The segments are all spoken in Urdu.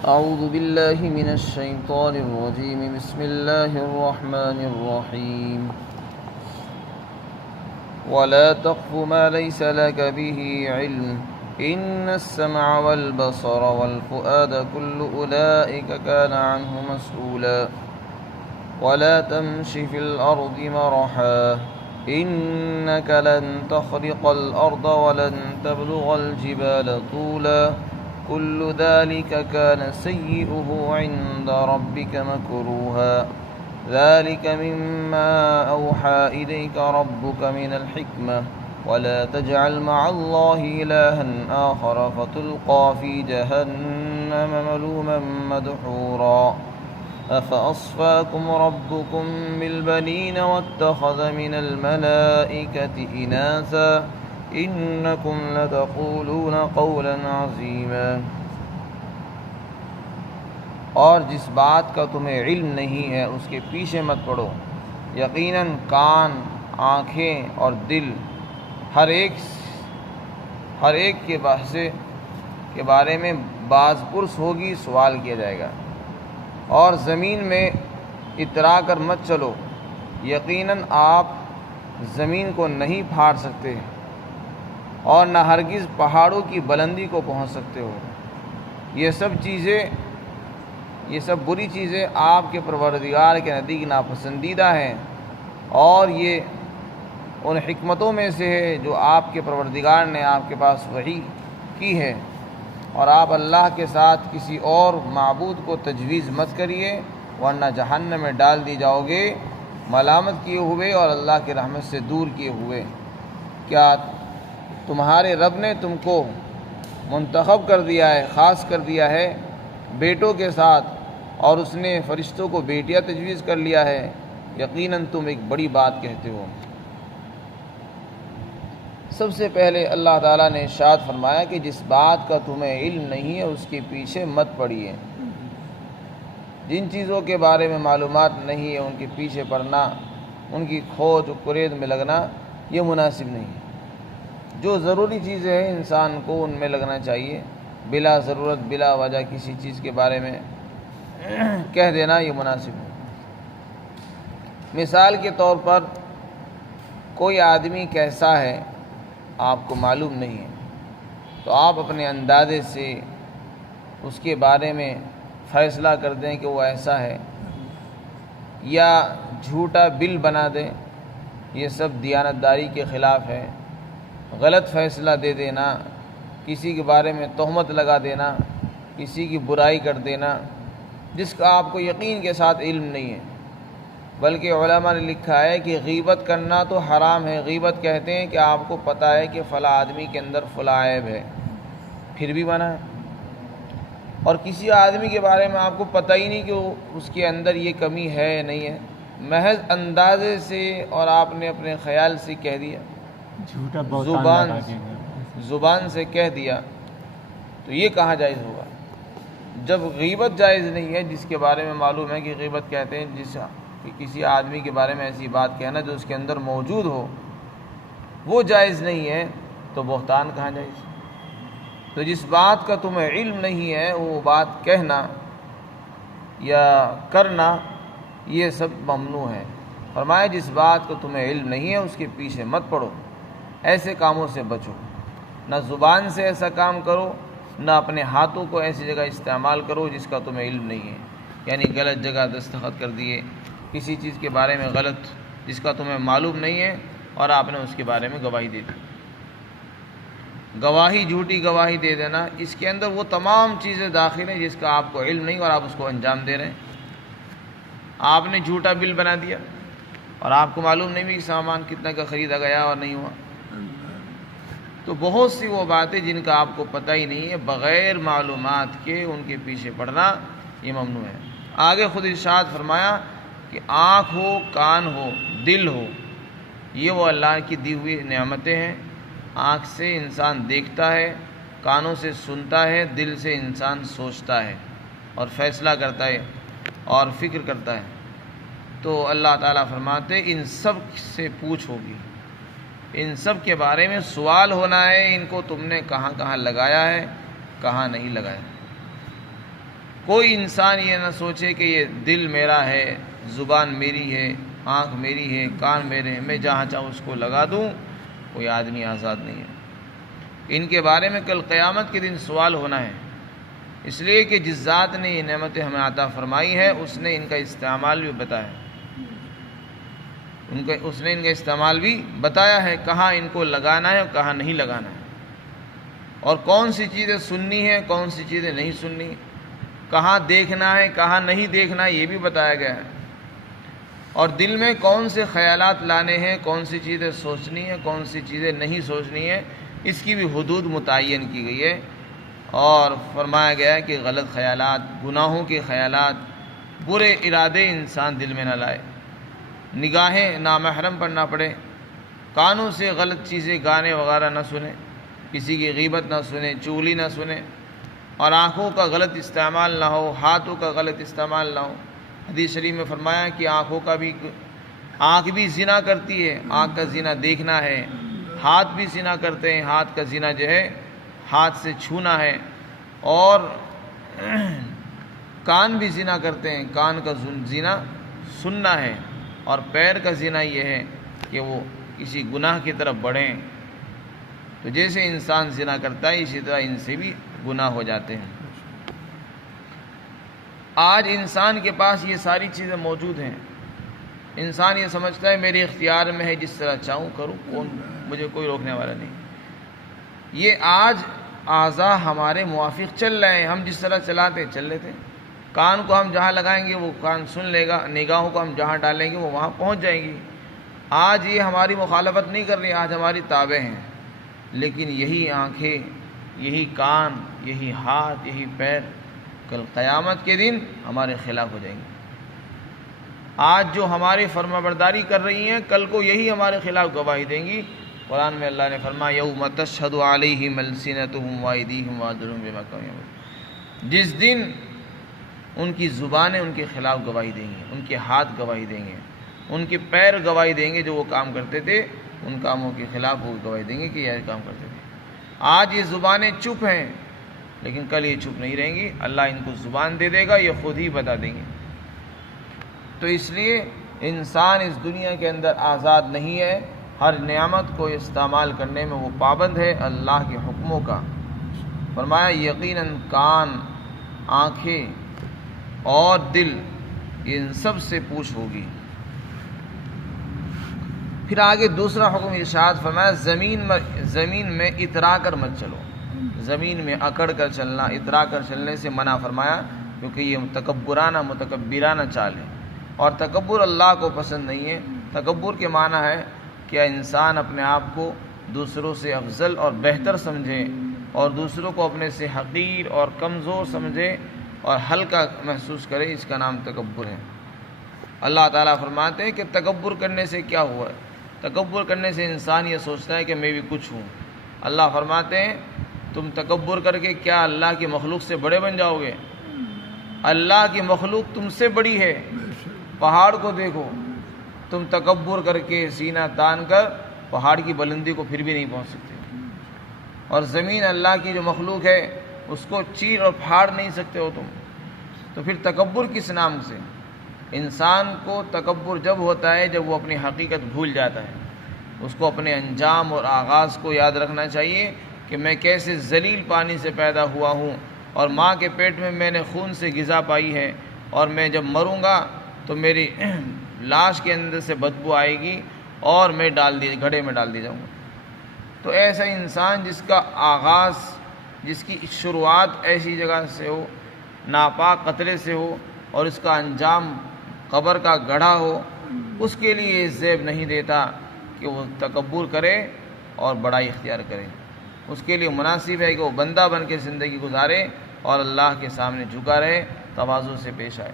أعوذ بالله من الشيطان الرجيم. بسم الله الرحمن الرحيم. ولا تقف ما ليس لك به علم إن السمع والبصر والفؤاد كل أولئك كان عنه مسؤولا. ولا تمش في الأرض مرحا إنك لن تخرق الأرض ولن تبلغ الجبال طولا كل ذلك كان سيئه عند ربك مكروها. ذلك مما أوحى إليك ربك من الحكمة ولا تجعل مع الله إلها آخر فتلقى في جهنم ملوما مدحورا. أفأصفاكم ربكم بالبنين واتخذ من الملائكة إناثا إنكم لتقولون قولا عظيما. اور جس بات کا تمہیں علم نہیں ہے اس کے پیچھے مت پڑو. یقیناً کان، آنکھیں اور دل ہر ایک کے بارے میں باز پرس ہوگی، سوال کیا جائے گا. اور زمین میں اترا کر مت چلو، یقیناً آپ زمین کو نہیں پھاڑ سکتے اور نہ ہرگز پہاڑوں کی بلندی کو پہنچ سکتے ہو. یہ سب بری چیزیں آپ کے پروردگار کے نزدیک ناپسندیدہ ہیں، اور یہ ان حکمتوں میں سے ہے جو آپ کے پروردگار نے آپ کے پاس وحی کی ہے. اور آپ اللہ کے ساتھ کسی اور معبود کو تجویز مت کریے، ورنہ جہنم میں ڈال دی جاؤ گے ملامت کیے ہوئے اور اللہ کی رحمت سے دور کیے ہوئے. کیا تمہارے رب نے تم کو منتخب کر دیا ہے، خاص کر دیا ہے بیٹوں کے ساتھ، اور اس نے فرشتوں کو بیٹیاں تجویز کر لیا ہے؟ یقیناً تم ایک بڑی بات کہتے ہو. سب سے پہلے اللہ تعالیٰ نے ارشاد فرمایا کہ جس بات کا تمہیں علم نہیں ہے اس کے پیچھے مت پڑیے. جن چیزوں کے بارے میں معلومات نہیں ہے ان کے پیچھے پڑنا، ان کی کھوج و کرید میں لگنا، یہ مناسب نہیں ہے. جو ضروری چیزیں ہیں انسان کو ان میں لگنا چاہیے. بلا ضرورت، بلا وجہ کسی چیز کے بارے میں کہہ دینا یہ مناسب ہے. مثال کے طور پر کوئی آدمی کیسا ہے آپ کو معلوم نہیں ہے، تو آپ اپنے اندازے سے اس کے بارے میں فیصلہ کر دیں کہ وہ ایسا ہے، یا جھوٹا بل بنا دیں. یہ سب دیانتداری کے خلاف ہے. غلط فیصلہ دے دینا، کسی کے بارے میں تہمت لگا دینا، کسی کی برائی کر دینا جس کا آپ کو یقین کے ساتھ علم نہیں ہے. بلکہ علماء نے لکھا ہے کہ غیبت کرنا تو حرام ہے. غیبت کہتے ہیں کہ آپ کو پتہ ہے کہ فلاں آدمی کے اندر فلاں عیب ہے، پھر بھی منع ہے. اور کسی آدمی کے بارے میں آپ کو پتہ ہی نہیں کہ اس کے اندر یہ کمی ہے یا نہیں ہے، محض اندازے سے اور آپ نے اپنے خیال سے کہہ دیا، زبان سے کہہ دیا، تو یہ کہاں جائز ہوگا؟ جب غیبت جائز نہیں ہے، جس کے بارے میں معلوم ہے کہ غیبت کہتے ہیں کہ کسی آدمی کے بارے میں ایسی بات کہنا جو اس کے اندر موجود ہو، وہ جائز نہیں ہے، تو بہتان کہاں جائز؟ تو جس بات کا تمہیں علم نہیں ہے وہ بات کہنا یا کرنا یہ سب ممنوع ہے. فرمایا جس بات کو تمہیں علم نہیں ہے اس کے پیچھے مت پڑو، ایسے کاموں سے بچو. نہ زبان سے ایسا کام کرو، نہ اپنے ہاتھوں کو ایسی جگہ استعمال کرو جس کا تمہیں علم نہیں ہے. یعنی غلط جگہ دستخط کر دیے، کسی چیز کے بارے میں غلط جس کا تمہیں معلوم نہیں ہے اور آپ نے اس کے بارے میں گواہی دے دی. گواہی، جھوٹی گواہی دے دینا، اس کے اندر وہ تمام چیزیں داخل ہیں جس کا آپ کو علم نہیں اور آپ اس کو انجام دے رہے ہیں. آپ نے جھوٹا بل بنا دیا اور آپ کو معلوم نہیں بھی کہ سامان کتنا کا خریدا گیا اور نہیں ہوا. تو بہت سی وہ باتیں جن کا آپ کو پتہ ہی نہیں ہے، بغیر معلومات کے ان کے پیچھے پڑنا یہ ممنوع ہے. آگے خود ارشاد فرمایا کہ آنکھ ہو، کان ہو، دل ہو، یہ وہ اللہ کی دی ہوئی نعمتیں ہیں. آنکھ سے انسان دیکھتا ہے، کانوں سے سنتا ہے، دل سے انسان سوچتا ہے اور فیصلہ کرتا ہے اور فکر کرتا ہے. تو اللہ تعالیٰ فرماتے ان سب سے پوچھ ہوگی، ان سب کے بارے میں سوال ہونا ہے. ان کو تم نے کہاں کہاں لگایا ہے، کہاں نہیں لگایا. کوئی انسان یہ نہ سوچے کہ یہ دل میرا ہے، زبان میری ہے، آنکھ میری ہے، کان میرے ہیں، میں جہاں چاہوں اس کو لگا دوں، کوئی آدمی آزاد نہیں ہے۔ ان کے بارے میں کل قیامت کے دن سوال ہونا ہے، اس لیے کہ جس ذات نے یہ نعمتیں ہمیں عطا فرمائی ہے اس نے ان کا استعمال بھی بتایا ہے، اس نے ان کا استعمال بھی بتایا ہے، کہاں ان کو لگانا ہے اور کہاں نہیں لگانا ہے، اور کون سی چیزیں سننی ہیں کون سی چیزیں نہیں سننی، کہاں دیکھنا ہے کہاں نہیں دیکھنا ہے، یہ بھی بتایا گیا ہے، اور دل میں کون سے خیالات لانے ہیں، کون سی چیزیں سوچنی ہیں کون سی چیزیں نہیں سوچنی ہیں، اس کی بھی حدود متعین کی گئی ہے، اور فرمایا گیا ہے کہ غلط خیالات، گناہوں کے خیالات، برے ارادے انسان دل میں نہ لائے، نگاہیں نامحرم پر نہ پڑے، کانوں سے غلط چیزیں گانے وغیرہ نہ سنیں، کسی کی غیبت نہ سنیں، چغلی نہ سنیں، اور آنکھوں کا غلط استعمال نہ ہو، ہاتھوں کا غلط استعمال نہ ہو۔ حدیث شریف میں فرمایا کہ آنکھ بھی زنا کرتی ہے، آنکھ کا زنا دیکھنا ہے، ہاتھ بھی زنا کرتے ہیں، ہاتھ کا زنا جو ہے ہاتھ سے چھونا ہے، اور کان بھی زنا کرتے ہیں، کان کا زنا سننا ہے، اور پیر کا زنا یہ ہے کہ وہ کسی گناہ کی طرف بڑھیں، تو جیسے انسان زنا کرتا ہے اسی طرح ان سے بھی گناہ ہو جاتے ہیں۔ آج انسان کے پاس یہ ساری چیزیں موجود ہیں، انسان یہ سمجھتا ہے میرے اختیار میں ہے، جس طرح چاہوں کروں، مجھے کوئی روکنے والا نہیں۔ یہ آج اعضاء ہمارے موافق چل رہے ہیں، ہم جس طرح چلاتے چل لیتے ہیں، کان کو ہم جہاں لگائیں گے وہ کان سن لے گا، نگاہوں کو ہم جہاں ڈالیں گے وہ وہاں پہنچ جائیں گی۔ آج یہ ہماری مخالفت نہیں کر رہی، آج ہماری تابع ہیں، لیکن یہی آنکھیں، یہی کان، یہی ہاتھ، یہی پیر کل قیامت کے دن ہمارے خلاف ہو جائیں گے۔ آج جو ہماری فرما برداری کر رہی ہیں کل کو یہی ہمارے خلاف گواہی دیں گی۔ قرآن میں اللہ نے فرمایا یوم تشہد علیہم السنتہم وایدیہم وارجلہم بما کانوا یعملون، جس دن ان کی زبانیں ان کے خلاف گواہی دیں گے، ان کے ہاتھ گواہی دیں گے، ان کے پیر گواہی دیں گے، جو وہ کام کرتے تھے ان کاموں کے خلاف وہ گواہی دیں گے کہ یہ کام کرتے تھے۔ آج یہ زبانیں چپ ہیں لیکن کل یہ چپ نہیں رہیں گی، اللہ ان کو زبان دے دے گا، یہ خود ہی بتا دیں گے۔ تو اس لیے انسان اس دنیا کے اندر آزاد نہیں ہے، ہر نعمت کو استعمال کرنے میں وہ پابند ہے اللہ کے حکموں کا۔ فرمایا یقیناً کان، آنکھیں اور دل ان سب سے پوچھ ہوگی۔ پھر آگے دوسرا حکم ارشاد فرمایا زمین میں اترا کر مت چلو، زمین میں اکڑ کر چلنا، اترا کر چلنے سے منع فرمایا، کیونکہ یہ تکبرانہ متکبرانہ چال ہے، اور تکبر اللہ کو پسند نہیں ہے۔ تکبر کے معنی ہے کہ انسان اپنے آپ کو دوسروں سے افضل اور بہتر سمجھے، اور دوسروں کو اپنے سے حقیر اور کمزور سمجھے اور ہلکا محسوس کرے، اس کا نام تکبر ہے۔ اللہ تعالیٰ فرماتے ہیں کہ تکبر کرنے سے کیا ہوا ہے؟ تکبر کرنے سے انسان یہ سوچتا ہے کہ میں بھی کچھ ہوں۔ اللہ فرماتے ہیں تم تکبر کر کے کیا اللہ کی مخلوق سے بڑے بن جاؤ گے؟ اللہ کی مخلوق تم سے بڑی ہے۔ پہاڑ کو دیکھو، تم تکبر کر کے سینہ تان کر پہاڑ کی بلندی کو پھر بھی نہیں پہنچ سکتے، اور زمین اللہ کی جو مخلوق ہے اس کو چیر اور پھاڑ نہیں سکتے ہو تم، تو پھر تکبر کس نام سے؟ انسان کو تکبر جب ہوتا ہے جب وہ اپنی حقیقت بھول جاتا ہے، اس کو اپنے انجام اور آغاز کو یاد رکھنا چاہیے کہ میں کیسے ذلیل پانی سے پیدا ہوا ہوں، اور ماں کے پیٹ میں نے خون سے غذا پائی ہے، اور میں جب مروں گا تو میری لاش کے اندر سے بدبو آئے گی اور میں گھڑے میں ڈال دی جاؤں گا۔ تو ایسا انسان جس کا آغاز، جس کی شروعات ایسی جگہ سے ہو، ناپاک قطرے سے ہو، اور اس کا انجام قبر کا گڑھا ہو، اس کے لیے زیب نہیں دیتا کہ وہ تکبر کرے اور بڑائی اختیار کرے۔ اس کے لیے مناسب ہے کہ وہ بندہ بن کے زندگی گزارے اور اللہ کے سامنے جھکا رہے، تواضع سے پیش آئے۔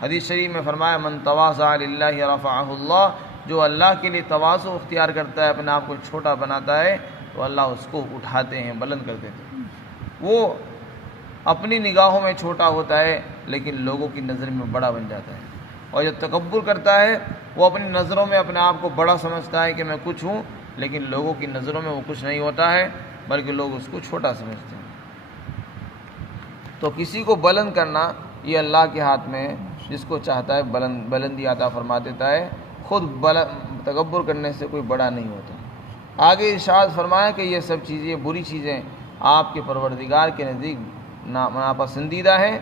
حدیث شریف میں فرمایا من تواضع للہ رفعہ اللہ، جو اللہ کے لیے تواضع اختیار کرتا ہے، اپنے آپ کو چھوٹا بناتا ہے، تو اللہ اس کو اٹھاتے ہیں، بلند کر دیتے ہیں۔ وہ اپنی نگاہوں میں چھوٹا ہوتا ہے لیکن لوگوں کی نظر میں بڑا بن جاتا ہے، اور جب تکبر کرتا ہے وہ اپنی نظروں میں اپنے آپ کو بڑا سمجھتا ہے کہ میں کچھ ہوں، لیکن لوگوں کی نظروں میں وہ کچھ نہیں ہوتا ہے، بلکہ لوگ اس کو چھوٹا سمجھتے ہیں۔ تو کسی کو بلند کرنا یہ اللہ کے ہاتھ میں ہے، جس کو چاہتا ہے بلندی عطا فرما دیتا ہے، خود تکبر کرنے سے کوئی بڑا نہیں ہوتا۔ آگے ارشاد فرمایا کہ یہ سب چیزیں، بری چیزیں آپ کے پروردگار کے نزدیک ناپسندیدہ ہیں،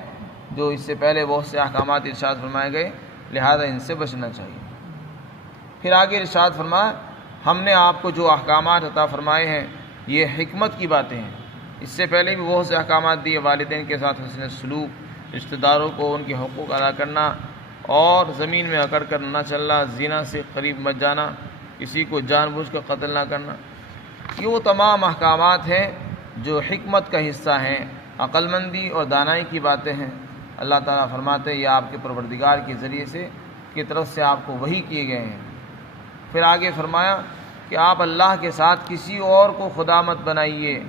جو اس سے پہلے بہت سے احکامات ارشاد فرمائے گئے، لہذا ان سے بچنا چاہیے۔ پھر آگے ارشاد فرمایا ہم نے آپ کو جو احکامات عطا فرمائے ہیں یہ حکمت کی باتیں ہیں۔ اس سے پہلے بھی بہت سے احکامات دیے، والدین کے ساتھ حسن سلوک، رشتہ داروں کو ان کے حقوق ادا کرنا، اور زمین میں اکڑ کر نہ چلنا، زنا سے قریب مت جانا، کسی کو جان بوجھ کر قتل نہ کرنا۔ یہ وہ تمام احکامات ہیں جو حکمت کا حصہ ہیں، عقل مندی اور دانائی کی باتیں ہیں۔ اللہ تعالیٰ فرماتے ہیں یہ آپ کے پروردگار کے ذریعے سے کی طرف سے آپ کو وحی کیے گئے ہیں۔ پھر آگے فرمایا کہ آپ اللہ کے ساتھ کسی اور کو خدا مت بنائیے،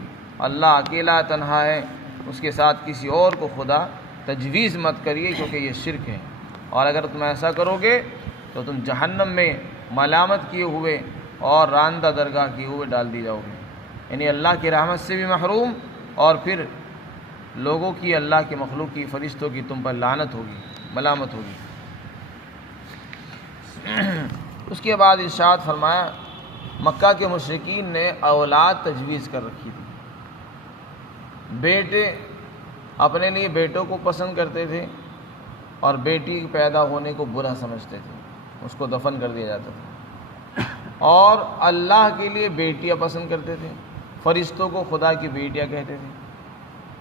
اللہ اکیلا تنہا ہے، اس کے ساتھ کسی اور کو خدا تجویز مت کریے، کیونکہ یہ شرک ہے، اور اگر تم ایسا کرو گے تو تم جہنم میں ملامت کیے ہوئے اور راندہ درگاہ کیے ہوئے ڈال دی جاؤ گے، یعنی اللہ کی رحمت سے بھی محروم، اور پھر لوگوں کی، اللہ کے مخلوق کی، فرشتوں کی تم پر لعنت ہوگی، ملامت ہوگی۔ اس کے بعد ارشاد فرمایا مکہ کے مشرکین نے اولاد تجویز کر رکھی تھی، بیٹے اپنے لیے بیٹوں کو پسند کرتے تھے، اور بیٹی پیدا ہونے کو برا سمجھتے تھے، اس کو دفن کر دیا جاتا تھا، اور اللہ کے لیے بیٹیاں پسند کرتے تھے، فرشتوں کو خدا کی بیٹیاں کہتے تھے۔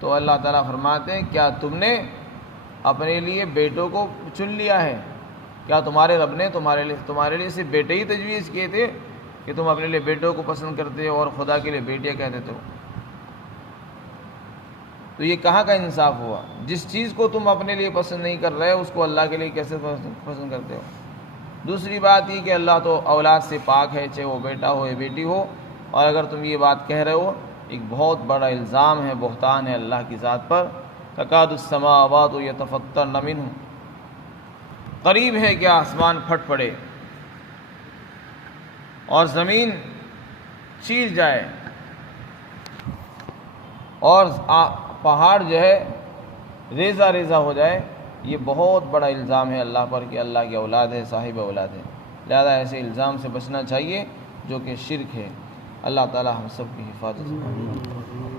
تو اللہ تعالیٰ فرماتے ہیں کیا تم نے اپنے لیے بیٹوں کو چن لیا ہے؟ کیا تمہارے رب نے تمہارے لیے صرف بیٹے ہی تجویز کیے تھے کہ تم اپنے لیے بیٹوں کو پسند کرتے ہو اور خدا کے لیے بیٹیاں کہہ دیتے ہو؟ تو یہ کہاں کا انصاف ہوا؟ جس چیز کو تم اپنے لیے پسند نہیں کر رہے اس کو اللہ کے لیے کیسے پسند کرتے ہو؟ دوسری بات یہ کہ اللہ تو اولاد سے پاک ہے، چاہے وہ بیٹا ہو یا بیٹی ہو، اور اگر تم یہ بات کہہ رہے ہو ایک بہت بڑا الزام ہے، بہتان ہے اللہ کی ذات پر۔ تکاد السماوات یتفطرن منہ، قریب ہے کہ آسمان پھٹ پڑے اور زمین چیر جائے اور پہاڑ جو ہے ریزہ ریزہ ہو جائے۔ یہ بہت بڑا الزام ہے اللہ پر کہ اللہ کی اولاد ہے، صاحب اولاد ہے، لہذا ایسے الزام سے بچنا چاہیے جو کہ شرک ہے۔ اللہ تعالی ہم سب کی حفاظت فرمائے۔